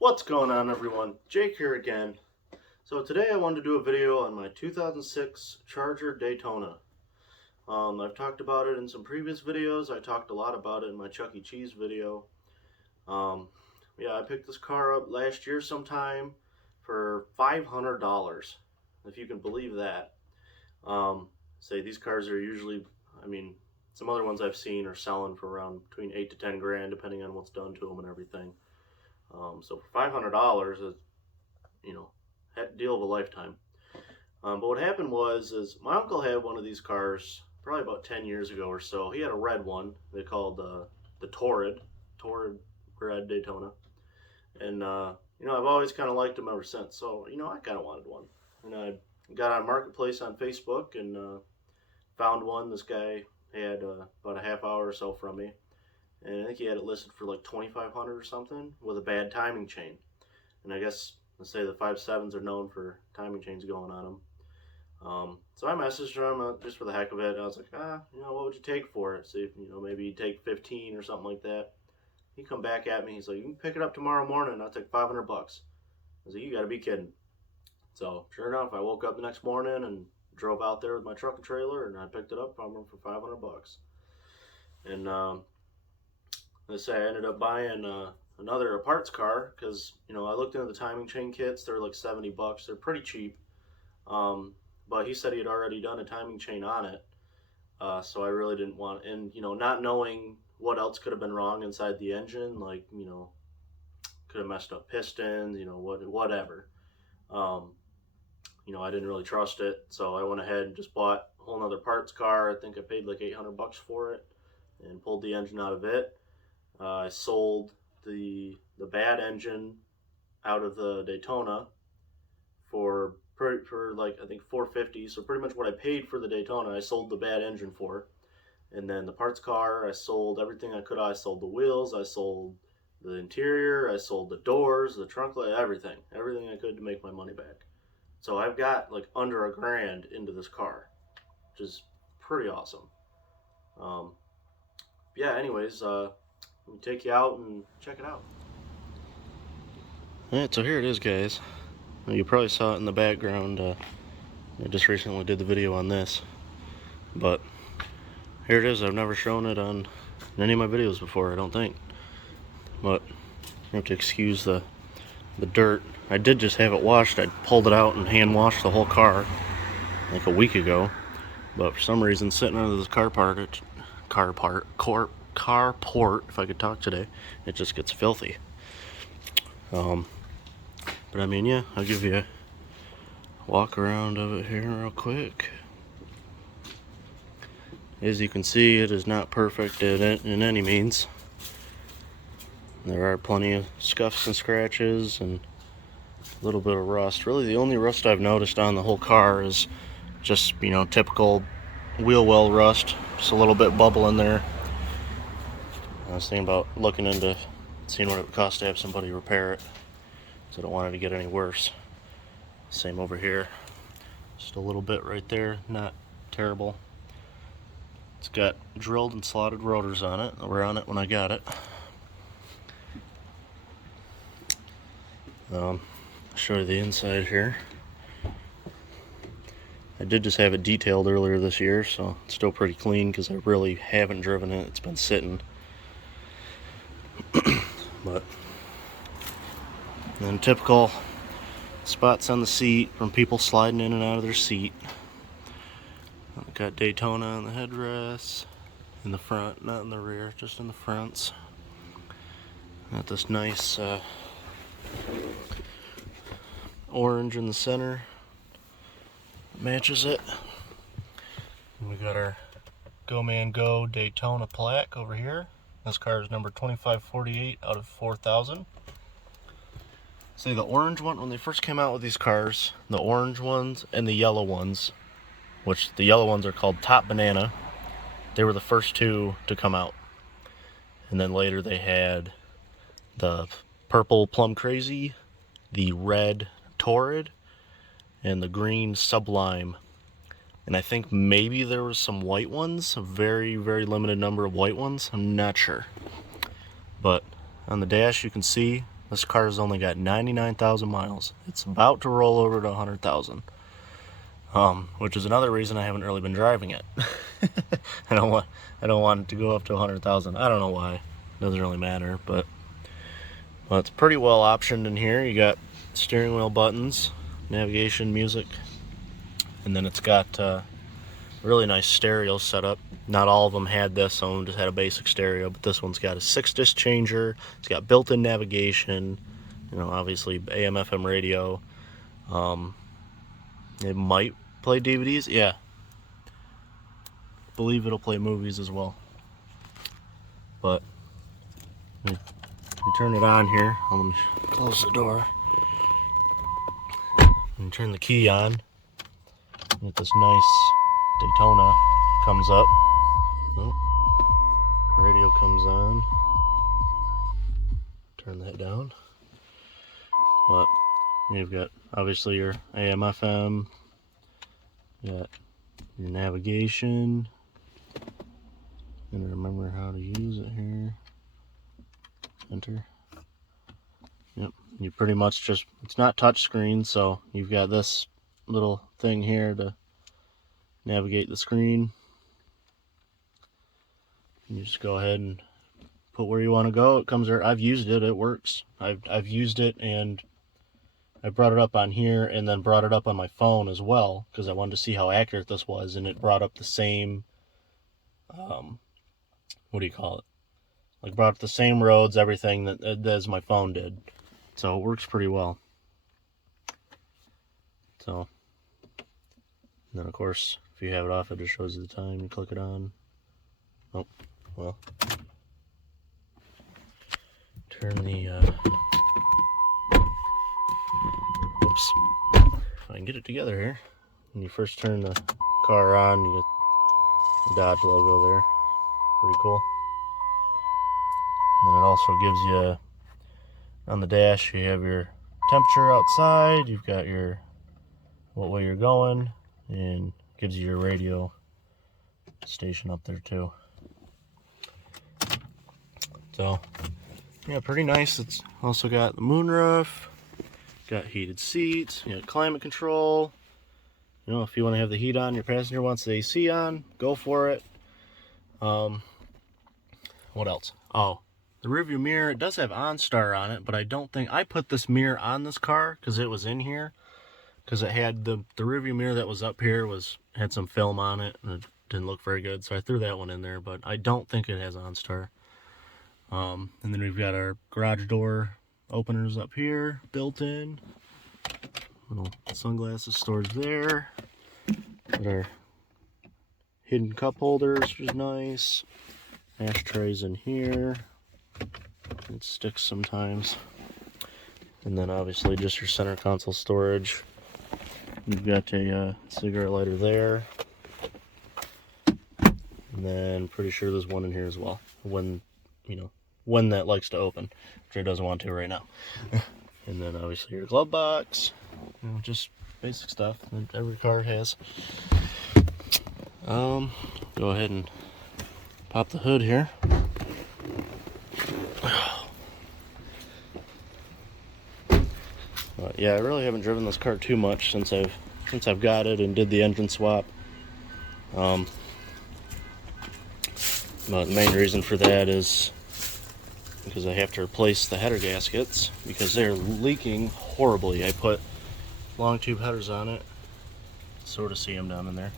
What's going on, everyone? Jake here again. So today I wanted to do a video on my 2006 Charger Daytona. I've talked about it in some previous videos. I talked a lot about it in my Chuck E. Cheese video. Um, yeah, I picked this car up last year sometime for $500, if you can believe that. Say these cars are usually, some other ones I've seen are selling for around between 8 to 10 grand, depending on what's done to them and everything. So for $500, you know, deal of a lifetime. But what happened is my uncle had one of these cars probably about 10 years ago or so. He had a red one. They called the Torrid red Daytona. And, I've always kind of liked them ever since. So, I kind of wanted one. And I got on Marketplace on Facebook and found one. This guy had about a half hour or so from me. And I think he had it listed for like $2,500 or something with a bad timing chain. And I guess, let's say the 5.7s are known for timing chains going on them. So I messaged him just for the heck of it. I was like, what would you take for it? See if, maybe you'd take 15 or something like that. He come back at me. He's like, you can pick it up tomorrow morning. I'll take $500. I was like, you gotta be kidding. So sure enough, I woke up the next morning and drove out there with my truck and trailer, and I picked it up from him for $500. And let's say I ended up buying another parts car because I looked into the timing chain kits. They're like $70. They're pretty cheap. But he said he had already done a timing chain on it, so I really didn't want. And not knowing what else could have been wrong inside the engine, like could have messed up pistons, whatever. I didn't really trust it, so I went ahead and just bought a whole nother parts car. I think I paid like $800 for it, and pulled the engine out of it. I sold the bad engine out of the Daytona for like I think $450. So pretty much what I paid for the Daytona, I sold the bad engine for. And then the parts car, I sold everything I could. I sold the wheels, I sold the interior, I sold the doors, the trunk light, everything I could to make my money back. So I've got like under $1,000 into this car, which is pretty awesome. Yeah. Anyways, let me take you out and check it out. Alright, so here it is, guys. You probably saw it in the background. I just recently did the video on this, but here it is. I've never shown it on any of my videos before, I don't think. But you have to excuse the dirt. I did just have it washed. I pulled it out and hand washed the whole car like a week ago, but for some reason, sitting under this carport, if I could talk today, it just gets filthy. But I mean, yeah, I'll give you a walk around of it here real quick. As you can see, it is not perfect in any means. There are plenty of scuffs and scratches and a little bit of rust. Really, the only rust I've noticed on the whole car is just, typical wheel well rust. Just a little bit bubble in there. I was thinking about looking into seeing what it would cost to have somebody repair it, so I don't want it to get any worse. Same over here. Just a little bit right there, not terrible. It's got drilled and slotted rotors on it. They were on it when I got it. I'll show you the inside here. I did just have it detailed earlier this year, so it's still pretty clean because I really haven't driven it. It's been sitting. But then typical spots on the seat from people sliding in and out of their seat. I've got Daytona on the headrests, in the front, not in the rear, just in the fronts. Got this nice orange in the center, matches it. And we got our Go Man Go Daytona plaque over here. This car is number 2548 out of 4,000. See, the orange one, when they first came out with these cars, the orange ones and the yellow ones, which the yellow ones are called Top Banana, they were the first two to come out. And then later they had the purple Plum Crazy, the red Torrid, and the green Sublime. And I think maybe there was some white ones, a very, very limited number of white ones. I'm not sure. But on the dash you can see This car's only got 99,000 miles. It's about to roll over to 100,000. Which is another reason I haven't really been driving it. I don't want it to go up to 100,000. I don't know why. It doesn't really matter, but it's pretty well optioned in here. You got steering wheel buttons, navigation, music, and then it's got really nice stereo setup. Not all of them had this, some of them just had a basic stereo, but this one's got a 6-disc changer. It's got built-in navigation, you know, obviously AM FM radio. It might play DVDs, yeah. Believe it'll play movies as well. But you turn it on here. Let me close the door. And turn the key on. Get this nice Daytona comes up. Oh, radio comes on. Turn that down. But you've got obviously your AM FM. You got your navigation. And remember how to use it here. Enter. Yep. You pretty much just, it's not touch screen, so you've got this little thing here to navigate the screen. You just go ahead and put where you want to go. It comes there. I've used it. It works. I've used it, and I brought it up on here and then brought it up on my phone as well because I wanted to see how accurate this was, and it brought up the same what do you call it? Like brought up the same roads, everything that as my phone did. So it works pretty well. So then of course if you have it off, it just shows you the time. You click it on. Oh, well. Turn the whoops. If I can get it together here. When you first turn the car on, you get the Dodge logo there. Pretty cool. And then it also gives you, on the dash, you have your temperature outside, you've got your, what way you're going, and gives you your radio station up there too. So, yeah, pretty nice. It's also got the moonroof, got heated seats, you got climate control. You know, if you want to have the heat on, your passenger wants the AC on, go for it. What else? Oh, the rearview mirror, it does have OnStar on it, but I don't think, I put this mirror on this car because it was in here, because it had the rearview mirror that was up here had some film on it, and it didn't look very good, so I threw that one in there, but I don't think it has OnStar. And then we've got our garage door openers up here, built in. Little sunglasses storage there. Got our hidden cup holders, which is nice. Ashtrays in here. It sticks sometimes. And then obviously just your center console storage. You've got a cigarette lighter there. And then pretty sure there's one in here as well. When that likes to open, which it doesn't want to right now. And then obviously your glove box. You know, just basic stuff that every car has. Go ahead and pop the hood here. Yeah, I really haven't driven this car too much since I've got it and did the engine swap. But the main reason for that is because I have to replace the header gaskets because they're leaking horribly. I put long tube headers on it. Sort of see them down in there.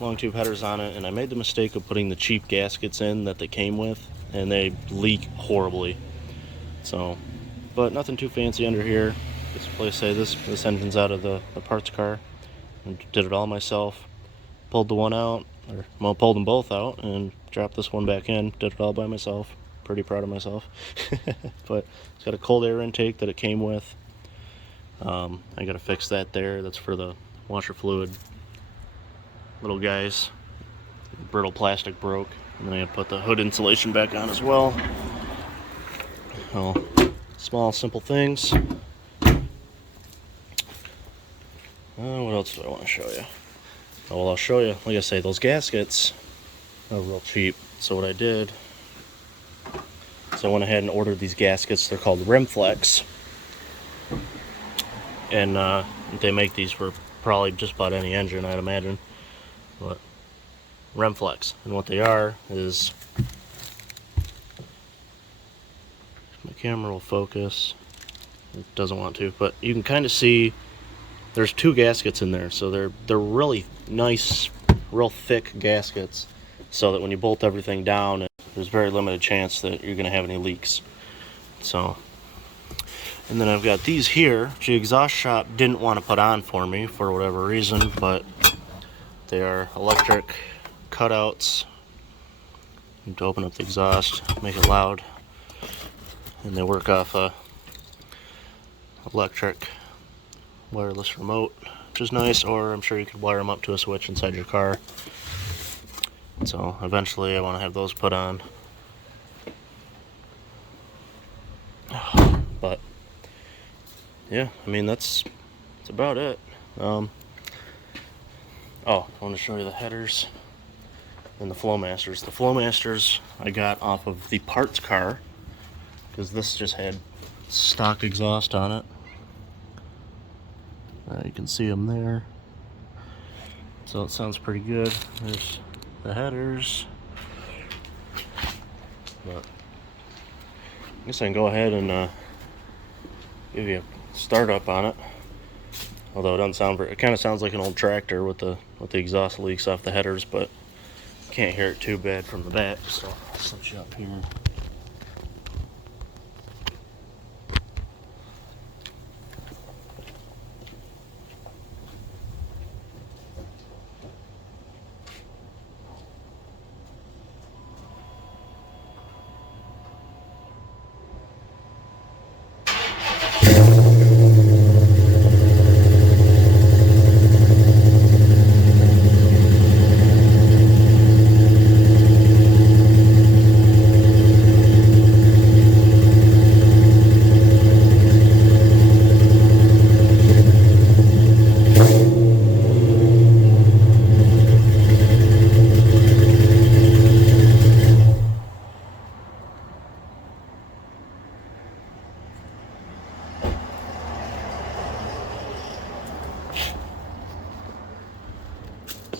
Long tube headers on it, and I made the mistake of putting the cheap gaskets in that they came with, and they leak horribly. So, but nothing too fancy under here. This engine's out of the parts car. I did it all myself. Pulled the one out, pulled them both out, and dropped this one back in. Did it all by myself. Pretty proud of myself. But it's got a cold air intake that it came with. I gotta fix that there. That's for the washer fluid little guys. Brittle plastic broke, and then I gotta put the hood insulation back on as well. Oh, small simple things. What else do I want to show you? Oh, well, I'll show you. Like I say, those gaskets are real cheap. So what I did So I went ahead and ordered these gaskets. They're called Rimflex, and they make these for probably just about any engine, I'd imagine. But Rimflex, and what they are is, my camera will focus. It doesn't want to, but you can kind of see there's two gaskets in there, so they're really nice, real thick gaskets, so that when you bolt everything down, there's very limited chance that you're going to have any leaks. So, and then I've got these here, which the exhaust shop didn't want to put on for me for whatever reason, but they are electric cutouts. You have to open up the exhaust, make it loud, and they work off a electric wireless remote, which is nice, or I'm sure you could wire them up to a switch inside your car. So eventually I want to have those put on. But yeah, I mean that's about it. Oh, I want to show you the headers and the Flowmasters. The Flowmasters I got off of the parts car, because this just had stock exhaust on it. You can see them there. So it sounds pretty good. There's the headers. But I guess I can go ahead and give you a startup on it. Although it doesn't sound very, it kind of sounds like an old tractor with the exhaust leaks off the headers, but you can't hear it too bad from the back. So I'll slip you up here.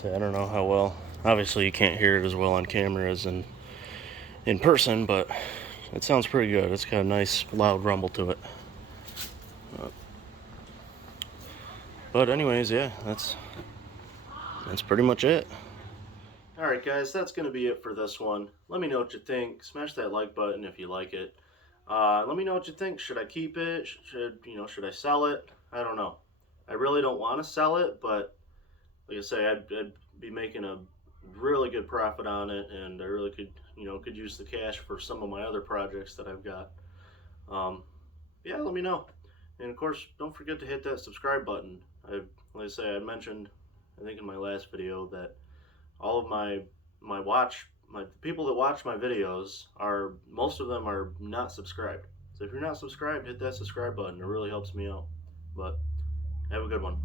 So I don't know how well, obviously you can't hear it as well on camera as in person, but it sounds pretty good. It's got a nice loud rumble to it. But anyways, yeah, that's pretty much it. Alright guys, that's going to be it for this one. Let me know what you think. Smash that like button if you like it. Let me know what you think. Should I keep it? Should I sell it? I don't know. I really don't want to sell it, but like I say, I'd be making a really good profit on it, and I really could use the cash for some of my other projects that I've got. Yeah, let me know. And of course, don't forget to hit that subscribe button. Like I say, I mentioned, I think in my last video, that all of my people that watch my videos most of them are not subscribed. So if you're not subscribed, hit that subscribe button. It really helps me out. But have a good one.